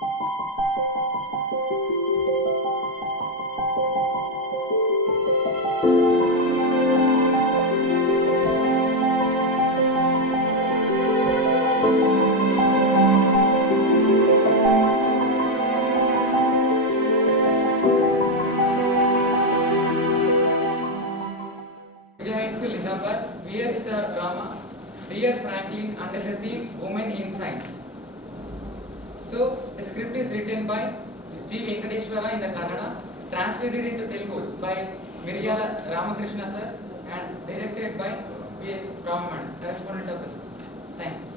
We are with our drama Dear Franklin under the theme Women in Science. So the script is written by G. Venkateshwara in the Kannada, translated into Telugu by Miryala Ramakrishna sir and directed by B.H. Brahman, correspondent of the school. Thank you.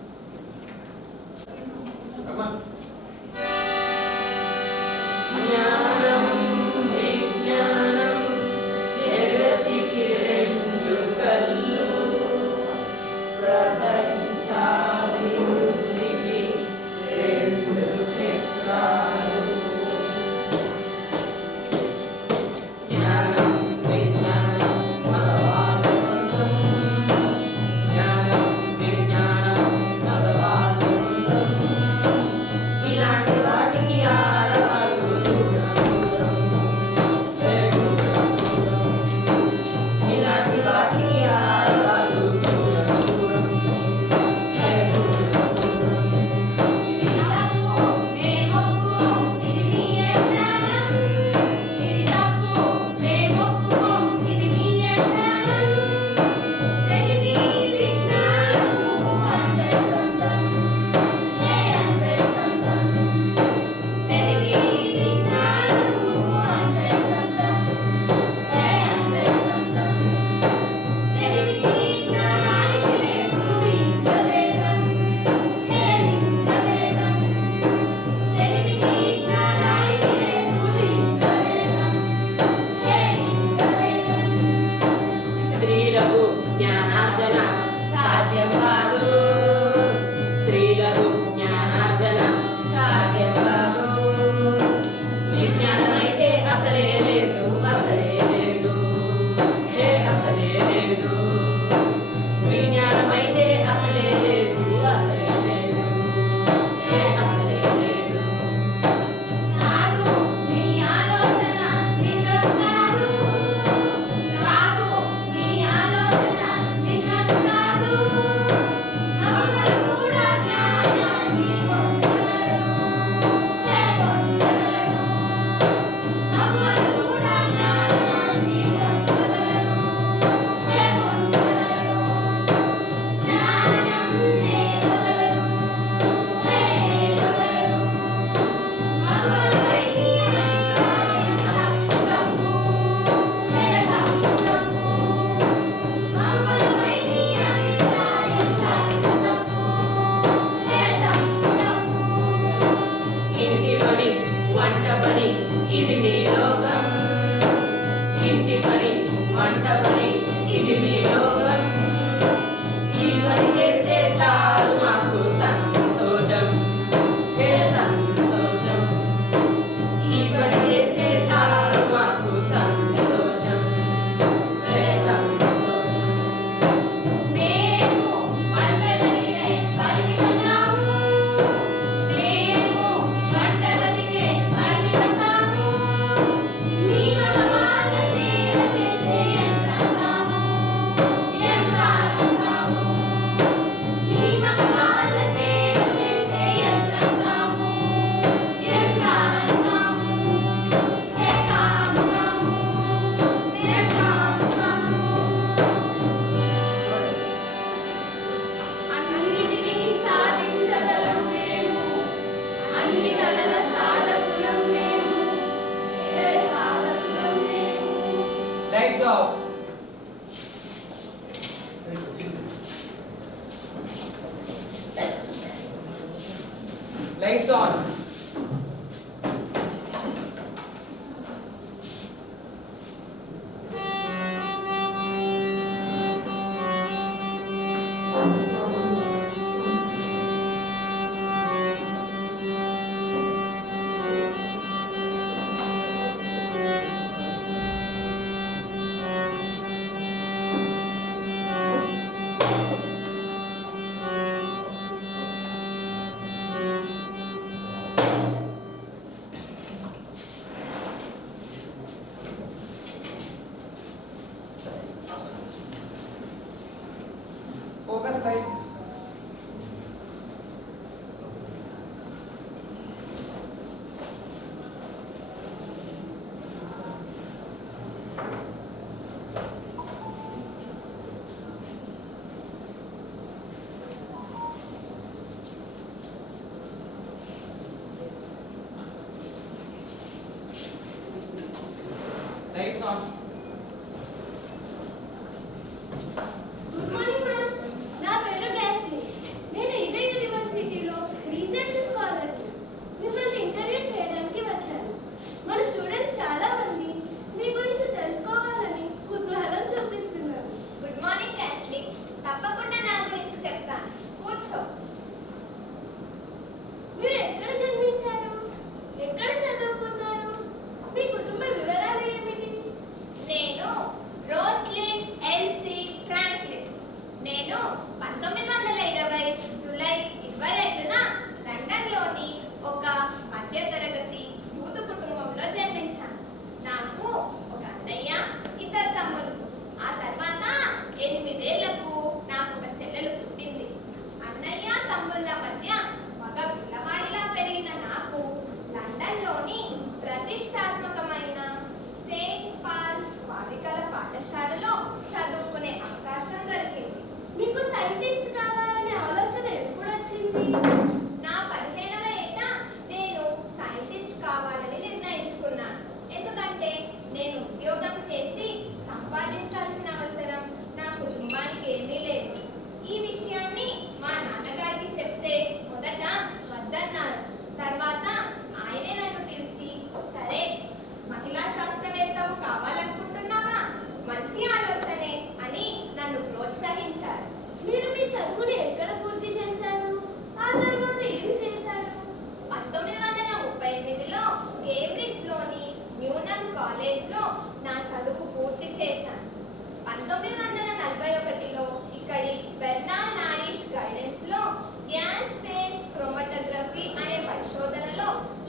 Lights off. Lights on.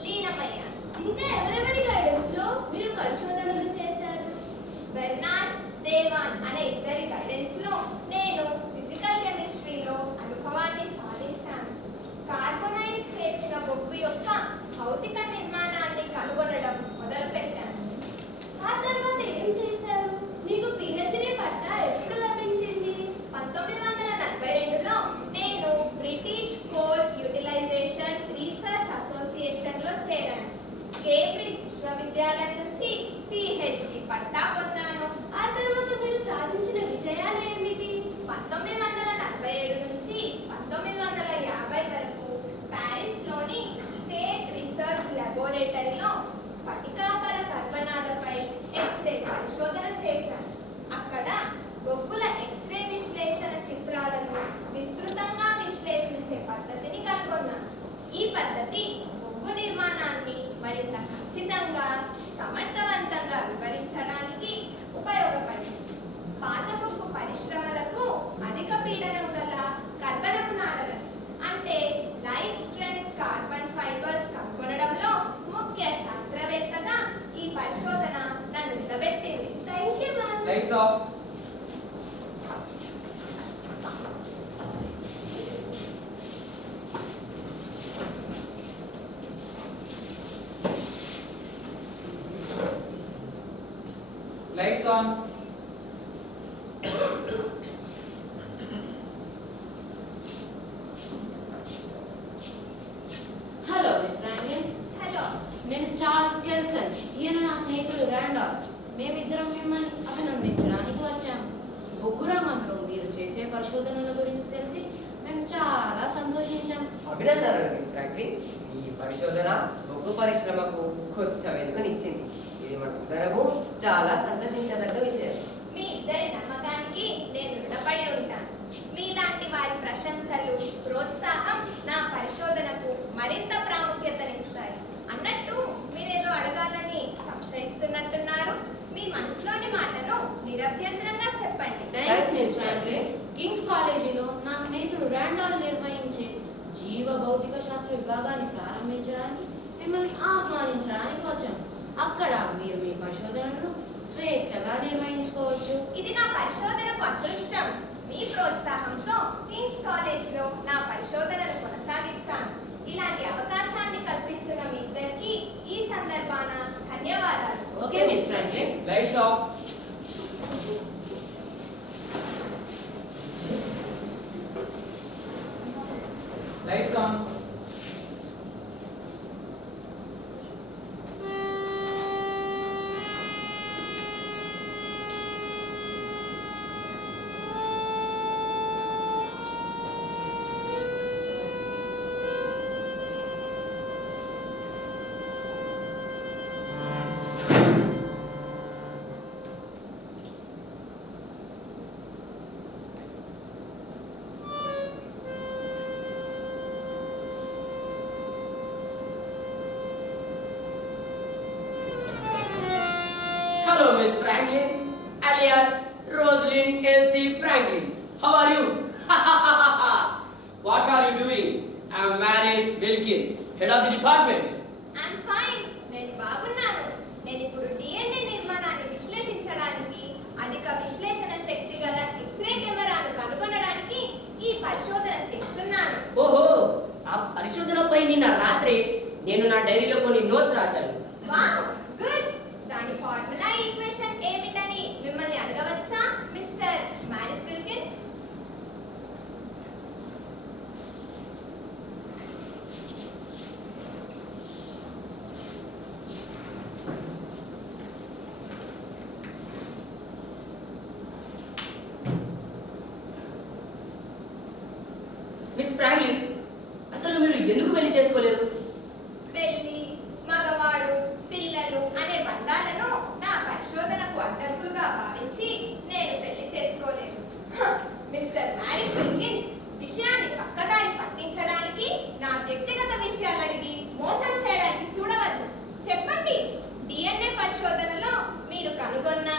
లీనమయ్యాను. ఇంకా ఎవరెవరి guidance లో మీరు పరిశోధనలు చేశారు? బెర్నాల్డ్, దేవాన్ అనే ఇద్దరి guidance లో నేను ఫిజికల్ కెమిస్ట్రీలో అనుభవాన్ని సాధించాను. కార్బనైజ్ చేసిన బొగ్గు యొక్క భౌతిక నిర్మాణాన్ని కనుగొనడం మొదలుపెట్టాను. ఆ తర్వాత ఏం చేశారు? మీకు పిహెచ్డి పట్టా ఎప్పుడు లభించింది? 1942లో నేను బ్రిటిష్ కోల్ యూటిలైజేషన్ రీసెర్చ్ అసోసియేషన్లో చేరాను. కేంబ్రిడ్జ్ విశ్వవిద్యాలయం నుంచి పిహెచ్డి పట్టా పొందాను. ఆ తర్వాత మీరు సాధించిన విజయాలు ఏమిటి? 1947 నుంచి 1950 వరకు ప్యారిస్లోని స్టేట్ రీసెర్చ్ లాబొరేటరీలో స్ఫటికాకార కర్బనాలపై ఎక్స్రే పరిశోధన చేశాను. అక్కడ బొగ్గుల ఎక్స్రే విశ్లేషణ చిత్రాలను విస్తృతంగా విశ్లేషించే పద్ధతిని కనుగొన్నాను. ఈ పద్ధతి బొగ్గు నిర్మాణాన్ని మరింత ఖచ్చితంగా సమర్థవంతంగా వివరించడానికి ఉపయోగపడింది. పాత బొగ్గు పరిశ్రమలకు అధిక పీడనం గల కర్బనపు నాళాలను అంటే లైట్ స్ట్రెంత్ కార్బన్ ఫైబర్స్ కనుగొనడంలో ముఖ్య శాస్త్రవేత్తగా ఈ పరిశోధన నన్ను నిలబెట్టింది. Thank you ma'am. Lights off. Lights on. Hello miss Franklin. Hello, నేను చార్ల్స్ కెల్సన్. ఈయన నా స్నేహితుడు రాండాల్ఫ్. మేమిద్దరం మిమ్మల్ని అభినందించడానికి వచ్చాము. బొగ్గు రంగంలో మీరు చేసే పరిశోధనల గురించి తెలిసి మేము చాలా సంతోషించాం. అభినందనలు మిస్ ఫ్రాంక్లిన్. ఈ పరిశోధన బొగ్గు పరిశ్రమకు కొత్త వెలుగునిచ్చింది. ఇది మనందరము చాలా సంతోషించదగ్గ విషయం. మీ ఇద్దరి నమ్మకానికి నేను రుణపడి ఉంటాను. మీలాంటి వారి ప్రశంసలు, ప్రోత్సాహం నా పరిశోధనకు మరింత ప్రాముఖ్యతనిస్తాయి. అన్నట్టు మీరేదో అడగాలని సంశయిస్తున్నట్టున్నారు. మీ మనసులోని మాటను నిరభ్యంతరంగా చెప్పండి. Thanks miss Franklin. కింగ్స్ కాలేజీలో నా స్నేహితుడు రాండాల్ఫ్ నిర్వహించే జీవ భౌతిక శాస్త్ర విభాగాన్ని ప్రారంభించడానికి మిమ్మల్ని ఆహ్వానించడానికి వచ్చాము. అక్కడ మీరు మీ పరిశోధనలను స్వేచ్ఛగా నిర్వహించుకోవచ్చు. ఇది నా పరిశోధనకు అదృష్టం. మీ ప్రోత్సాహంతో కింగ్స్ కాలేజ్లో నా పరిశోధనను కొనసాగిస్తాను. ఇలాంటి అవకాశాన్ని కల్పిస్తున్న మీ ఇద్దరికి ఈ సందర్భాన ధన్యవాదాలు. Okay miss Franklin. Lights off. Lights on. Hello, Miss Franklin, alias Rosalind Elsie Franklin. How are you? What are you doing? I'm Maris Wilkins, head of the department. I'm fine. నేను బాగున్నాను. నేను ఇప్పుడు డిఎన్ఏ నిర్మాణాన్ని విశ్లేషించడానికి అధిక విశ్లేషణ శక్తి గల x ray కెమెరాను కనుగొనడానికి ఈ పరిశోధన చేస్తున్నాను. ఓహో, ఆ పరిశోధనపై నిన్న రాత్రి నేను నా డైరీలో కొన్ని నోట్స్ రాశాను. Wow, good. దాని ఫార్ములా ఈక్వేషన్ ఏమిటని మిమ్మల్ని అడగవచ్చా Mr Maurice Wilkins? Miss Franklin, అసలు మీరు ఎందుకు పెళ్లి చేసుకోలేదు? పెళ్లి, మగవాడు, పిల్లలు అనే బంధాలను నా పరిశోధనకు అడ్డంకులుగా భావించి నేను పెళ్లి చేసుకోలేదు. మిస్టర్ మారిస్ విల్కిన్స్, విషయాన్ని పక్కదారి పట్టించడానికి నా వ్యక్తిగత విషయాలు అడిగి మోసం చేయడానికి చూడవద్దు. చెప్పండి, డిఎన్ఏ పరిశోధనలో మీరు కనుగొన్న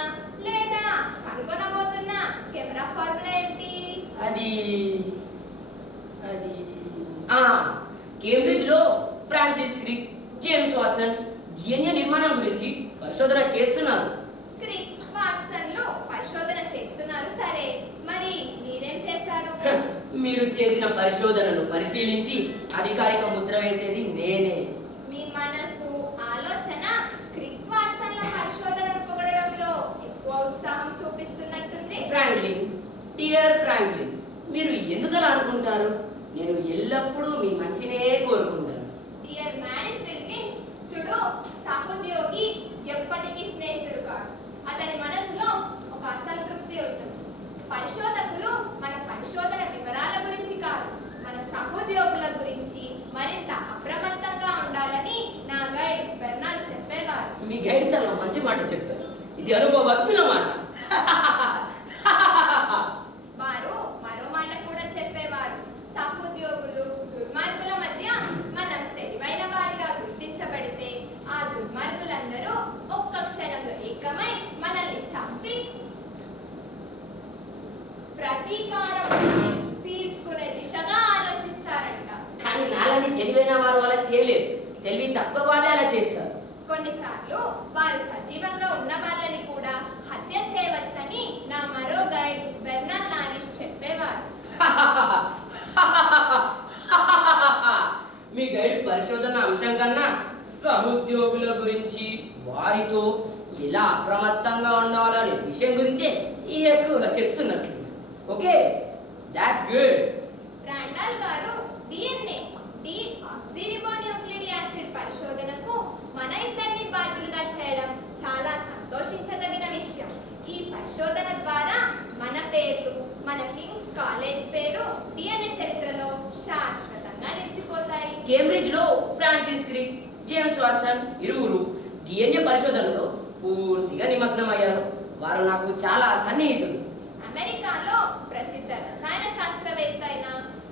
లేదా కనుగొనబోతున్న కెమెరా ఫార్ములా ఏమిటి? అది అది కేంబ్రిడ్జ్లో Francis Crick James Watson DNA నిర్మాణం గురించి పరిశోధన చేస్తున్నారు. క్రిక్ వాట్సన్లు పరిశోధన చేస్తున్నారు సరే, మరి మీరేం చేశారు? మీరు చేసిన పరిశోధనను పరిశీలించి అధికారిక ముద్ర వేసేది నేనే. మీ మనసు ఆలోచన క్రిక్ వాట్సన్ల పరిశోధనను పొగడడంలో ఎక్కువ ఉత్సాహం చూపిస్తున్నట్టుంది. ఫ్రాంక్లిన్, డియర్ ఫ్రాంక్లిన్, మీరు ఎందుకలా అనుకుంటారు? నేను ఎల్లప్పుడూ మీ మంచినే కోరుకుంటాను. డియర్ మ్యానిస్ విల్కిన్స్, చూడు, సహోద్యోగి ఎప్పటికీ స్నేహితుడు కాడు. అతని మనసులో ఒక అసంతృప్తి ఉంటుంది. పరిశోధకులు మన పరిశోధన వివరాల గురించి కాదు, మన సహోద్యోగుల గురించి మరింత అప్రమత్తంగా ఉండాలని నా గైడ్ బెర్నాల్డ్ చెప్పేవారు. మీ గైడ్ చాలా మంచి మాట చెప్పారు. ఇది అనుభవజ్ఞుల మాట. వారు మరో మాట కూడా చెప్పేవారు. సహోద్యోగులు దుర్మార్గుల మధ్య మనం తెలివైన వారిగా గుర్తించబడితే ఆ దుర్మార్గులందరూ ఒక్క క్షణంలో ఏకమై మనల్ని చంపి ప్రతీకారం తీర్చుకునే దిశగా ఆలోచిస్తారంట. కానీ నాలని తెలివైన వారు అలా చేయలేరు. తెలివి తక్కువ వాళ్ళే అలా చేస్తారు. కొన్నిసార్లు వారు సజీవంగా ఉన్న వాళ్ళని కూడా హత్య చేయవచ్చని నా మరో గైడ్ బెర్నాల్ నారిష్ చెప్పేవారు. మీ గైడ్ పరిశోధన అంశం కన్నా సహోద్యోగుల గురించి, వారితో ఎలా అప్రమత్తంగా ఉండాలనే విషయం గురించే ఎక్కువగా చెప్తున్నారు. Okay, that's good. రాండాల్ గారు డిఎన్ఏ డిఆక్సిరిబోన్యూక్లిక్ యాసిడ్ పరిశోధనకు మన ఇద్దరిని బాధ్యులుగా చేయడం చాలా సంతోషించదగిన విషయం. ఈ పరిశోధన ద్వారా మన పేర్లు, మన కింగ్స్ కాలేజ్ పేరు డిఎన్ఏ చరిత్రలో శాశ్వతంగా నిలిచిపోతాయి. కేంబ్రిడ్జ్ లో ఫ్రాన్సిస్ క్రిక్, జేమ్స్ వాట్సన్ ఇరువురు DNA పరిశోధనలో పూర్తిగా నిమగ్నమయ్యారు. వారు నాకు చాలా సన్నిహితులు. అమెరికాలో ప్రసిద్ధ రసాయన శాస్త్రవేత్త అయిన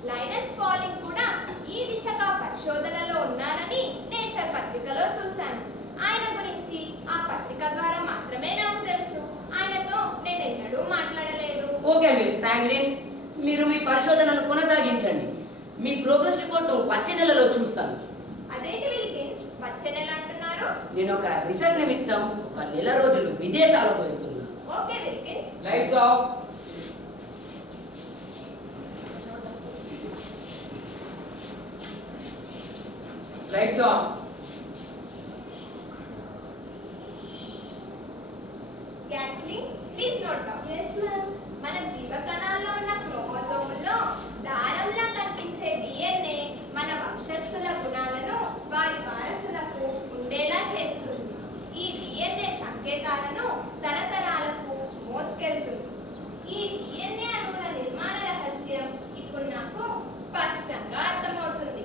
లైనస్ పాలింగ్ కూడా ఈ దిశగా పరిశోధనలో ఉన్నారని నేచర్ పత్రికలో చూశాను. ఆయన గురించి ఆ పత్రిక ద్వారా మాత్రమే నాకు తెలుసు. ఆయనతో నేను ఎన్నడూ మాట్లాడలేదు. ఓకే మిస్ ఫ్రాంక్లిన్, మీరు మీ పరిశోధనను కొనసాగించండి. మీ ప్రోగ్రెస్ రిపోర్టు వచ్చే నెలలో చూస్తాను. అదేంటి విల్కిన్స్, వచ్చే నెల అంటున్నారు? నేను ఒక రీసెర్చ్ నిమిత్తం ఒక నెల రోజులు విదేశాలకు వెళ్తున్నాను. Okay Wilkins. Lights off. Lights on. Gosling, please note down. Yes, ma'am. మన జీవకణాల్లో ఉన్న క్రోమోజోముల్లో దారంలా కనిపించే DNA మన వంశస్థుల గుణాలను వారి వారసులకు ఉండేలా చేస్తుంది. ఈ DNA సంకేతాలను తరతరాలకు మోసుకెళ్తుంది. ఈ DNA అణువుల నిర్మాణ రహస్యం ఇప్పుడు నాకు స్పష్టంగా అర్థమవుతుంది.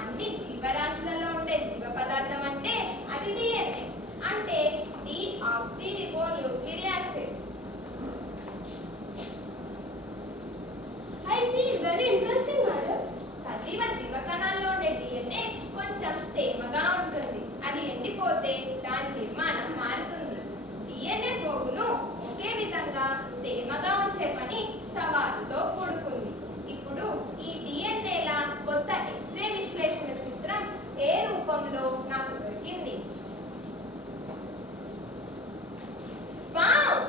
అన్ని జీవరాశులలో ఉండే జీవ పదార్థం అంటే అది DNA, అంటే డిఆక్సిరిబోన్యూక్లిక్ acid. I see. Very interesting, madam. సజీవ జీవకణాల్లో ఉండే DNA కొంచెం తేమగా ఉంటుంది. అది ఎండిపోతే దాని నిర్మాణం మారుతుంది. DNA పోగును ఒకే విధంగా తేమగా ఉంచే పని సవాలుతో కూడుకుంది. ఇప్పుడు ఈ DNAల కొత్త ఎక్స్రే విశ్లేషణ చిత్రం ఏ రూపంలో నాకు దొరికింది. వావ్!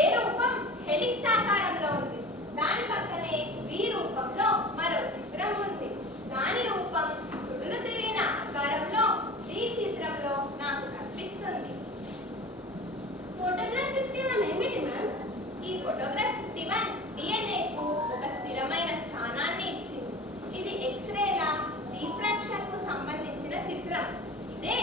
ఏ రూపం హెలిక్స్ ఆకారంలో ఉంది. దాని పక్కనే V రూపంలో మరో చిత్రం ఉంది. దాని రూపం సుడులు తిరిగిన ఆకారంలో D చిత్రంలో నాకు కనిపిస్తుంది. Photograph 51 ఏమిటి, ma'am? ఈ ఫోటోగ్రాఫ్ 51 DNAకు ఒక స్థిరమైన స్థానాన్ని ఇచ్చింది. ఇది ఎక్స్రేల డిఫ్రాక్షన్ కు సంబంధించిన చిత్రం. ఇదే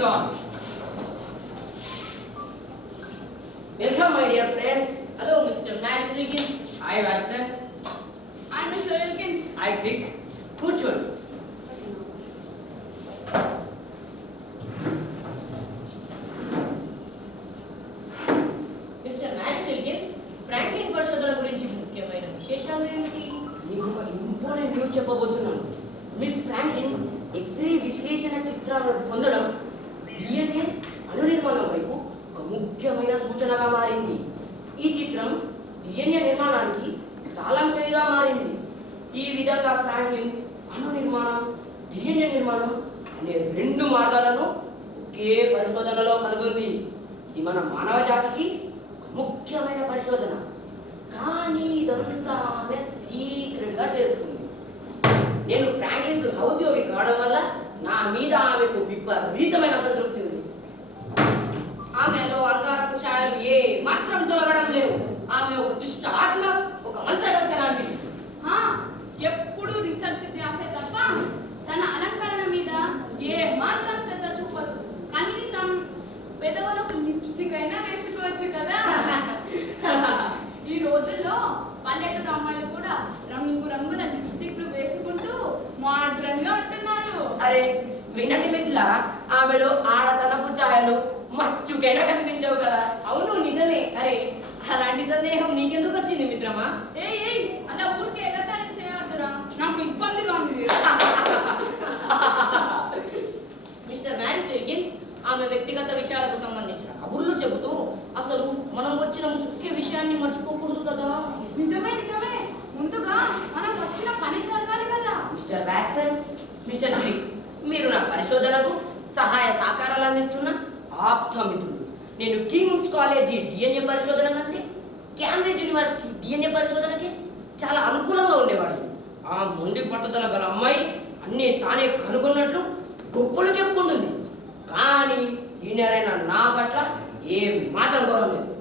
Lights on. Welcome, my dear friends. Hello, Mr. Maris Wilkins. Hi, Watson. I'm Mr. Wilkins. Hi, Crick. కూర్చోండి. మిస్టర్ మ్యారిస్ విల్కిన్స్, ఫ్రాంక్లిన్ పరిశోధన గురించి ముఖ్యమైన విశేషాలు ఏమిటి? మీకు ఒక ఇంపార్టెంట్ న్యూస్ చెప్పబోతున్నాను. మిస్ ఫ్రాంక్లిన్ ఎక్స్రే విశ్లేషణ చిత్రాలను పొందడం డిఎన్ఏ అణు నిర్మాణం వైపు ఒక ముఖ్యమైన సూచనగా మారింది. ఈ చిత్రం డిఎన్ఏ నిర్మాణానికి తాళం చెవిగా మారింది. ఈ విధంగా ఫ్రాంక్లిన్ అణు నిర్మాణం, డిఎన్ఏ నిర్మాణం అనే రెండు మార్గాలను ఒకే పరిశోధనలో కనుగొంది. ఇది మన మానవ జాతికి ఒక ముఖ్యమైన పరిశోధన. కానీ ఇదంతా ఆమె సీక్రెట్గా చేస్తుంది. నేను ఫ్రాంక్లిన్కు సహోద్యోగి కావడం వల్ల నా మీద ఆమెకు విపరీతమైన అసంతృప్తి ఉంది. ఆమెలో అంగారపు ఛాయలు ఏ మాత్రం తొలగడం లేవు. ఆమె ఒక దుష్ట ఆత్మ, ఒక మంత్రగంత లాంటిది. ఎప్పుడు రీసెర్చ్ చేసే తప్ప తన అలంకరణ మీద ఏ మాత్రం శ్రద్ధ చూపదు. కనీసం పెదవులకు లిప్స్టిక్ అయినా వేసుకోవచ్చు కదా. ఈ రోజుల్లో పల్లెటూరు అమ్మాయిలు కూడా రంగురంగుల లిప్స్టిక్లు వేసుకుంటూ మోడ్రన్ గా ఉంటున్నారు. అరే వినండి మిత్రులారా, ఆమెలో ఆడతనపు ఛాయలు మచ్చుకైనా కనిపించవు కదా. అవును నిజమే. అరే అలాంటి సందేహం నీకెందుకు వచ్చింది మిత్రమా? ఏయ్ అలా ఊరికే ఎగతాళి చేయవద్దురా, నాకు ఇబ్బందిగా ఉంది. మిస్టర్ మ్యారిస్ విల్కిన్స్, ఆమె వ్యక్తిగత విషయాలకు సంబంధించిన కబుర్లు చెబుతూ అసలు మనం వచ్చిన ముఖ్య విషయాన్ని మర్చిపోకూడదు కదా. నిజమే. ముందుగా మనం వచ్చిన పని జరగాలి కదా. మిస్టర్ వ్యాక్సన్, మిస్టర్ క్రిక్, మీరు నా పరిశోధనకు సహాయ సహకారాలు అందిస్తున్న ఆప్తమిత్రులు. నేను కింగ్స్ కాలేజీ డిఎన్ఏ పరిశోధన కంటే క్యాంబ్రిడ్జ్ యూనివర్సిటీ డిఎన్ఏ పరిశోధనకి చాలా అనుకూలంగా ఉండేవాడు. ఆ మొండి పట్టుదల గల అమ్మాయి అన్నీ తానే కనుగొన్నట్లు గొప్పలు చెప్పుకుంటుంది. కానీ సీనియర్ అయిన నా పట్ల ఏ మాత్రం గౌరవం లేదు.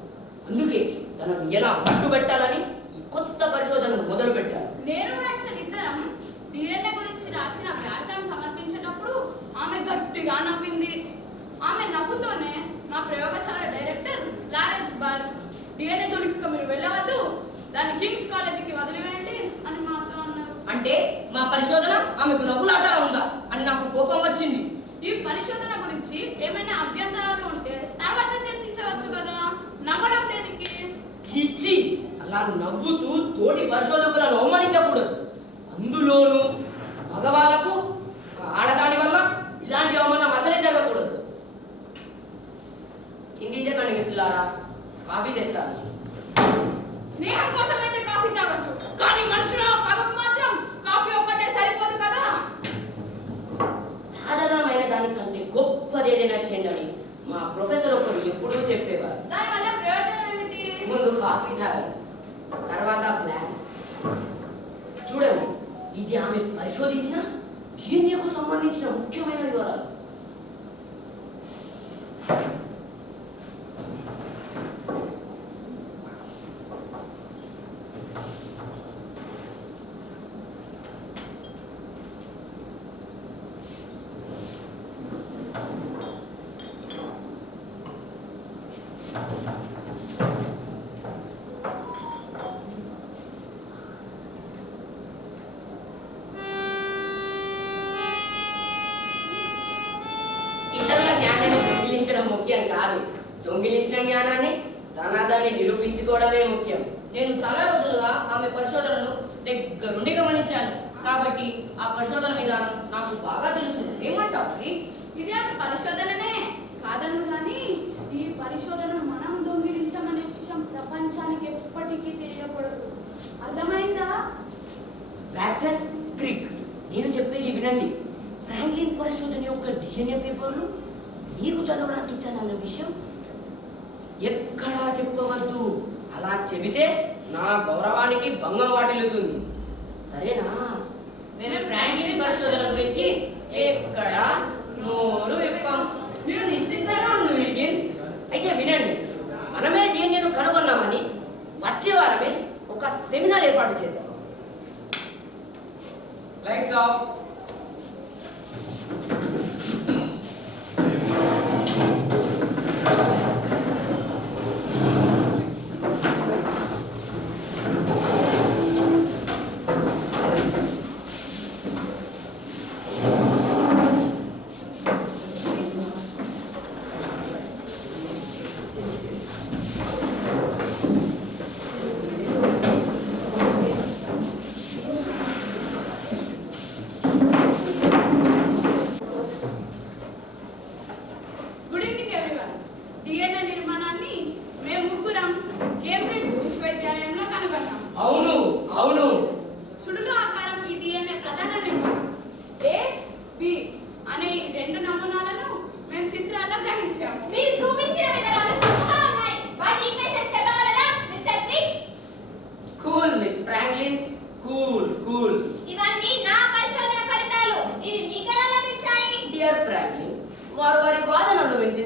అందుకే తనను ఎలా పట్టుబెట్టాలని ఈ కొత్త పరిశోధనను మొదలు పెట్టాను. నేను వ్యాక్సన్ ఇద్దరం డిఎన్ఏ గురించి రాసిన వ్యాసం సమర్పించేటప్పుడు ఆమె గట్టిగా నవ్వింది. ఆమె నవ్వుతోనే మా ప్రయోగశాల డైరెక్టర్ లారెన్స్ బార్ డిఎన్ఏ జోలికి మీరు వెళ్ళవద్దు, దాన్ని కింగ్స్ కాలేజీకి వదిలివేయండి అని మాతో అన్నారు. అంటే మా పరిశోధన ఆమెకు నవ్వులాటలా ఉందా అని నాకు కోపం వచ్చింది. ఈ పరిశోధన గురించి ఏమైనా అభ్యంతరాలు ఉంటే తర్వాత చర్చించవచ్చు కదా, నవ్వడం దేనికి? చిచ్చి, అలా నవ్వుతూ తోటి పరిశోధకులను అవమానించకూడదు. అందులోనూ మగవాళ్ళకు ఒక ఆడదాని వల్ల ఇలాంటి అవమానం అసలే జరగకూడదు. చింతించకండి మిత్రులారా, కాఫీ తెస్తాను. స్నేహం కోసం అయితే కాఫీ తాగొచ్చు, కానీ మనుషుల పగకు మాత్రం కాఫీ ఒక్కటే సరిపోదు కదా. సాధారణమైన దానికంటే గొప్పది ఏదైనా చేయండి అని మా ప్రొఫెసర్ ఒకరు ఎప్పుడూ చెప్పేవారు. దానివల్ల ప్రయోజనం ఏమిటి? ముందు కాఫీ తాగాలి, తర్వాత ప్లాన్. చూడండి, ఇది ఆమె పరిశోధించిన డిఎన్ఏకు సంబంధించిన ముఖ్యమైన వివరాలు. ఇతరుల జ్ఞానాన్ని దొంగిలించడం ముఖ్యం కాదు, దొంగిలించిన జ్ఞానాన్ని దాన్ని నిరూపించుకోవడమే ముఖ్యం. నేను చాలా రోజులుగా ఆమె పరిశోధనను దగ్గరుండి గమనించాను, కాబట్టి ఆ పరిశోధన విధానం నాకు బాగా తెలుసు. ఏమంటావు? ఇది ఆమె పరిశోధననే కాదను, కానీ ఈ పరిశోధనను మనం దొంగిలించామనే విషయం ప్రపంచానికి ఎప్పటికీ తెలియకూడదు. అర్థమైందా? వ్యాక్సన్, క్రిక్, నేను చెప్పేది వినండి. ఫ్రాంక్లిన్ పరిశోధన యొక్క డిఎన్ఏ పేపర్లు మీకు చదవడానికి ఇచ్చానన్న విషయం ఎక్కడా చెప్పవద్దు. అలా చెబితే నా గౌరవానికి భంగం వాటిల్లుతుంది. సరేనా? మేము ఫ్రాంక్లిన్ పరిశోధన గురించి ఎక్కడ నోరు విప్పాం. మీరు నిశ్చితంగా ఉండు విల్కిన్స్. అయితే వినండి, మనమే డిఎన్ఏను కనుగొన్నామని వచ్చే వారమే ఒక సెమినార్ ఏర్పాటు చేద్దాం. Lights off.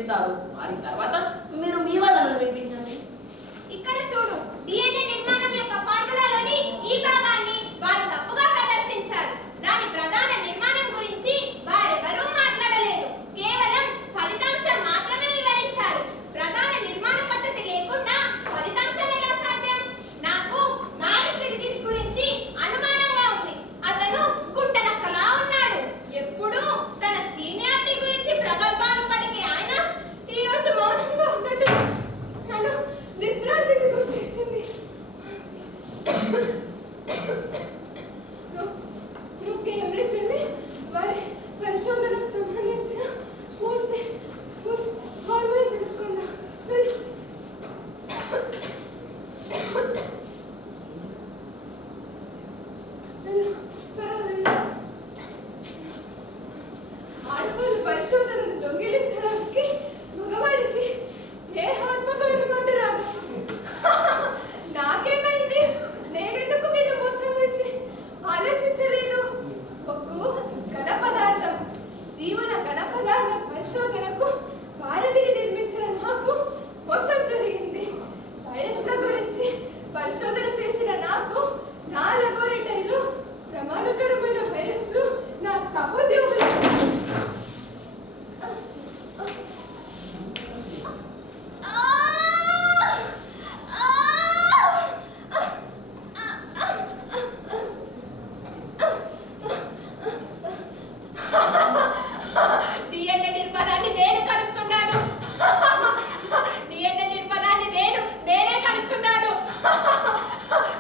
వివరిస్తారు. వారి తర్వాత మీరు మీ వాదనను వినిపించండి. ఇక్కడ చూడు, డిఎన్ఏ నిర్మాణం యొక్క ఫార్ములాలోని ఈ భాగాన్ని వారు తప్పుగా ప్రదర్శించారు. దాని ప్రధాన నిర్మాణం గురించి వారెవరూ మాట్లాడలేదు. కేవలం ఫలితాంశం మాత్రమే వివరించారు. ప్రధాన నిర్మాణ పద్ధతి లేకుండా ఫలితాంశం ఎలా సాధ్యం? నాకు మారిస్ విల్కిన్స్ గురించి అనుమానంగా ఉంది. అతను గుంటనక్కలా ఉన్నాడు. ఎప్పుడూ తన సీనియారిటీ గురించి ప్రగల్భాలు పలికే ఆయన ఈ రోజు మౌనంగా ఉండటం నన్ను దిగ్భ్రాంతికి గురిచేసింది. నువ్వు కేంబ్రిడ్జ్ వెళ్ళి వారి పరిశోధనకు సంబంధించిన పూర్తి ఫార్ములా తెలుసుకున్నా. ఆడవాళ్ళ పరిశోధనను దొంగిలించడానికి మగవాడికి ఏ ఆత్మగౌరవం రాదు. నాకేమైంది? నేనెందుకు మీద మోసం వచ్చి ఆలోచించలేదు. ఒక్కు ఘన పదార్థం, జీవన ఘన పదార్థం పరిశోధనకు భారతిని నిర్మించిన నాకు మోసం జరిగింది. వైరస్ల గురించి పరిశోధన చేసిన నాకు నా లబొరేటరీలో ప్రమాదకరమైన వైరస్లు నా సహోద్యోగులు డిఎన్ఏ నిర్మాణాన్ని నేను కనుక్కున్నాను. డిఎన్ఏ నిర్మాణాన్ని నేనే కనుక్కున్నాను.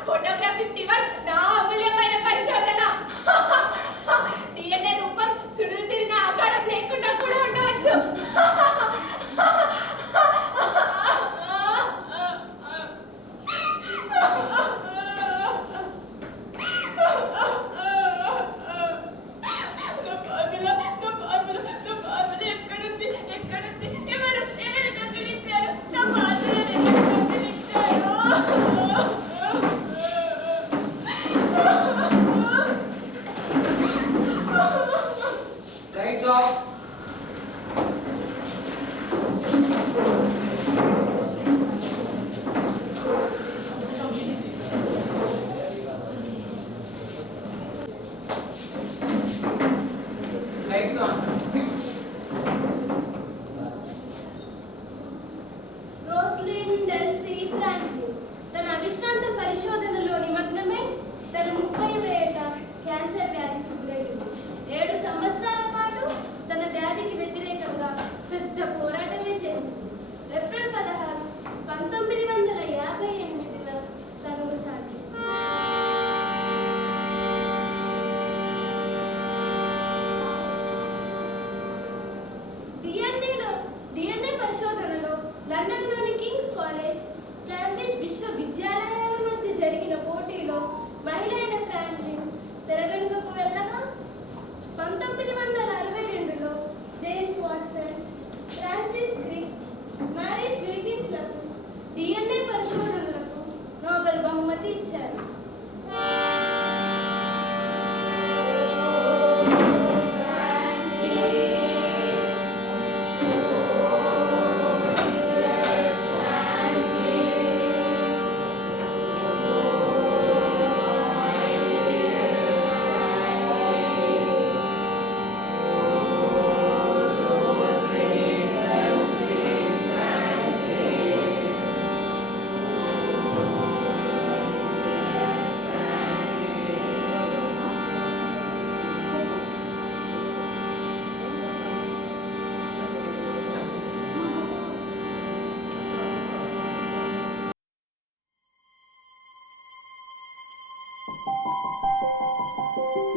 ఫోటోగ్రాఫ్ 51 నా అమూల్యమైన పరిశోధన. డిఎన్ఏ రూపం సుడులు తిరిగిన ఆకారం లేకుండా కూడా ఉండవచ్చు. Lights off. Lights on. Rosalind Elsie Franklin తన అవిశ్రాంత పరిశోధనలో నిమగ్నమై తన 30వ ఏట క్యాన్సర్ వ్యాధికి గురైంది. 7 సంవత్సరాల పాటు తన వ్యాధికి వ్యతిరేకంగా పెద్ద పోరాటమే చేసింది. ఏప్రిల్ 16, 1958లో తనువు చాలించింది. డిఎన్ఏ పరిశోధనలో లండన్లోని కింగ్స్ కాలేజ్, కేంబ్రిడ్జ్ విశ్వవిద్యాలయాల మధ్య జరిగిన పోటీలో మహిళ అయిన ఫ్రాన్సిన్ తెర వెనుకకు వెళ్ళగా 1962లో James Watson, Francis Crick, Maurice విల్కిన్స్లకు డిఎన్ఏ పరిశోధనలకు నోబెల్ బహుమతి ఇచ్చారు. Thank you.